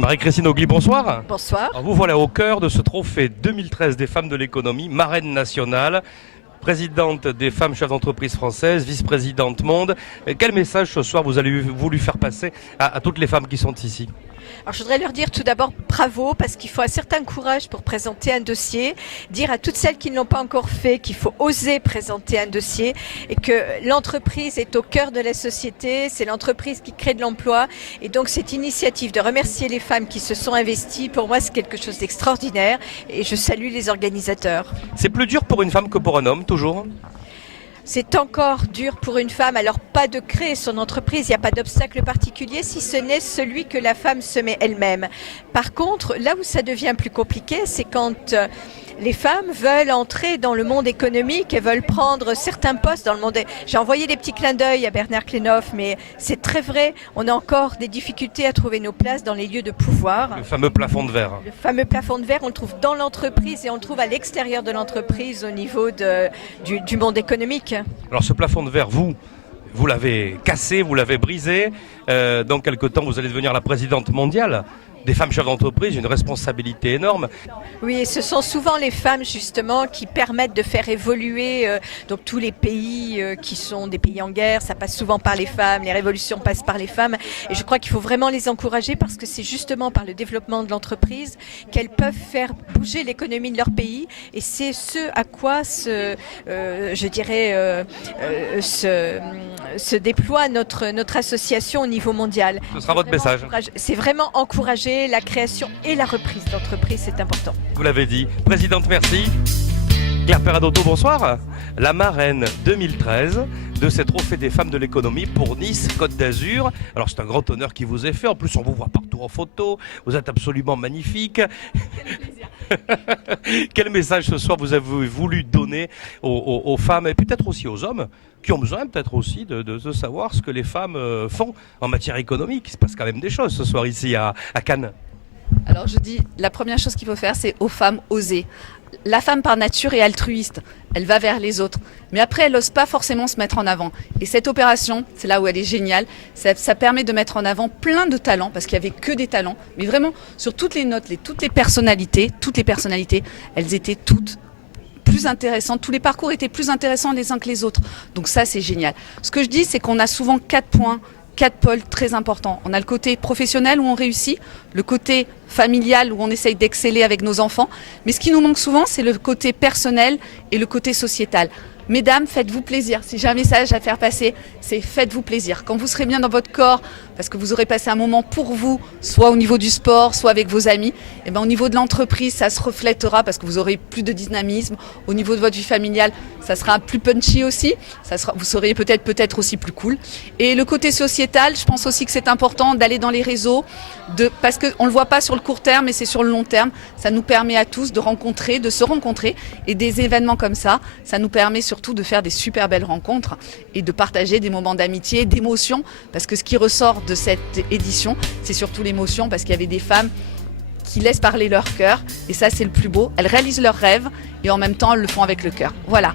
Marie-Christine Augly, bonsoir. Bonsoir. Alors vous voilà au cœur de ce trophée 2013 des femmes de l'économie, marraine nationale, présidente des femmes chefs d'entreprise françaises, vice-présidente monde. Quel message ce soir vous avez voulu faire passer à toutes les femmes qui sont ici? Alors, je voudrais leur dire tout d'abord bravo parce qu'il faut un certain courage pour présenter un dossier, dire à toutes celles qui ne l'ont pas encore fait qu'il faut oser présenter un dossier et que l'entreprise est au cœur de la société, c'est l'entreprise qui crée de l'emploi et donc cette initiative de remercier les femmes qui se sont investies, pour moi c'est quelque chose d'extraordinaire et je salue les organisateurs. C'est plus dur pour une femme que pour un homme, toujours? C'est encore dur pour une femme, alors pas de créer son entreprise, il n'y a pas d'obstacle particulier si ce n'est celui que la femme se met elle-même. Par contre, là où ça devient plus compliqué, c'est quand les femmes veulent entrer dans le monde économique et veulent prendre certains postes dans le monde. J'ai envoyé des petits clins d'œil à Bernard Klenhoff, mais c'est très vrai, on a encore des difficultés à trouver nos places dans les lieux de pouvoir. Le fameux plafond de verre. Le fameux plafond de verre, on le trouve dans l'entreprise et on le trouve à l'extérieur de l'entreprise au niveau du monde économique. Alors ce plafond de verre, vous l'avez cassé, vous l'avez brisé. Dans quelque temps, vous allez devenir la présidente mondiale des femmes chefs d'entreprise, une responsabilité énorme. Oui, et ce sont souvent les femmes justement qui permettent de faire évoluer donc tous les pays qui sont des pays en guerre, ça passe souvent par les femmes, les révolutions passent par les femmes et je crois qu'il faut vraiment les encourager parce que c'est justement par le développement de l'entreprise qu'elles peuvent faire bouger l'économie de leur pays et c'est ce à quoi se déploie notre association au niveau mondial. Ce sera votre message. C'est vraiment encourager la création et la reprise d'entreprise, c'est important. Vous l'avez dit. Présidente, merci. Claire Perradotto, bonsoir. La marraine 2013 de ces trophées des femmes de l'économie pour Nice, Côte d'Azur. Alors c'est un grand honneur qui vous est fait. En plus, on vous voit partout en photo. Vous êtes absolument magnifique. Quel message ce soir vous avez voulu donner aux femmes et peut-être aussi aux hommes qui ont besoin peut-être aussi de savoir ce que les femmes font en matière économique? Il se passe quand même des choses ce soir ici à Cannes. Alors je dis, la première chose qu'il faut faire, c'est aux femmes oser. La femme par nature est altruiste, elle va vers les autres. Mais après, elle n'ose pas forcément se mettre en avant. Et cette opération, c'est là où elle est géniale, ça permet de mettre en avant plein de talents, parce qu'il n'y avait que des talents. Mais vraiment, sur toutes les notes, toutes les personnalités, elles étaient toutes plus intéressantes. Tous les parcours étaient plus intéressants les uns que les autres. Donc ça, c'est génial. Ce que je dis, c'est qu'on a souvent 4 points. 4 pôles très importants. On a le côté professionnel où on réussit, le côté familial où on essaye d'exceller avec nos enfants, mais ce qui nous manque souvent, c'est le côté personnel et le côté sociétal. Mesdames, faites-vous plaisir. Si j'ai un message à faire passer, c'est faites-vous plaisir. Quand vous serez bien dans votre corps, parce que vous aurez passé un moment pour vous, soit au niveau du sport, soit avec vos amis, et bien au niveau de l'entreprise, ça se reflètera parce que vous aurez plus de dynamisme. Au niveau de votre vie familiale, ça sera plus punchy aussi. Vous serez peut-être aussi plus cool. Et le côté sociétal, je pense aussi que c'est important d'aller dans les réseaux, parce qu'on ne le voit pas sur le court terme, mais c'est sur le long terme. Ça nous permet à tous de se rencontrer. Et des événements comme ça nous permet surtout de faire des super belles rencontres et de partager des moments d'amitié, d'émotion, parce que ce qui ressort de cette édition, c'est surtout l'émotion, parce qu'il y avait des femmes qui laissent parler leur cœur, et ça c'est le plus beau. Elles réalisent leurs rêves et en même temps elles le font avec le cœur. Voilà.